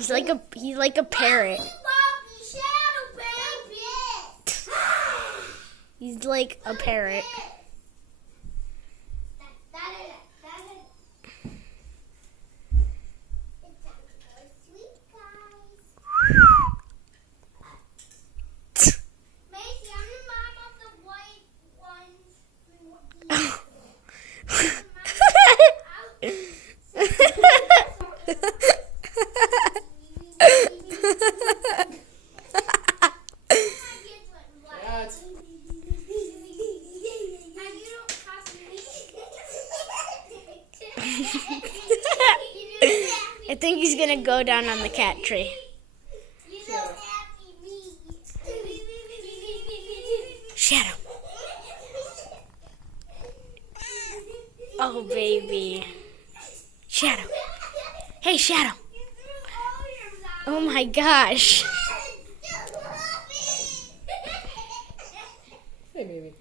He's like a parrot. He's like a parrot. I think he's gonna go down on the cat tree. Shadow. Oh, baby. Shadow. Hey, Shadow. Oh my gosh. Hey, baby.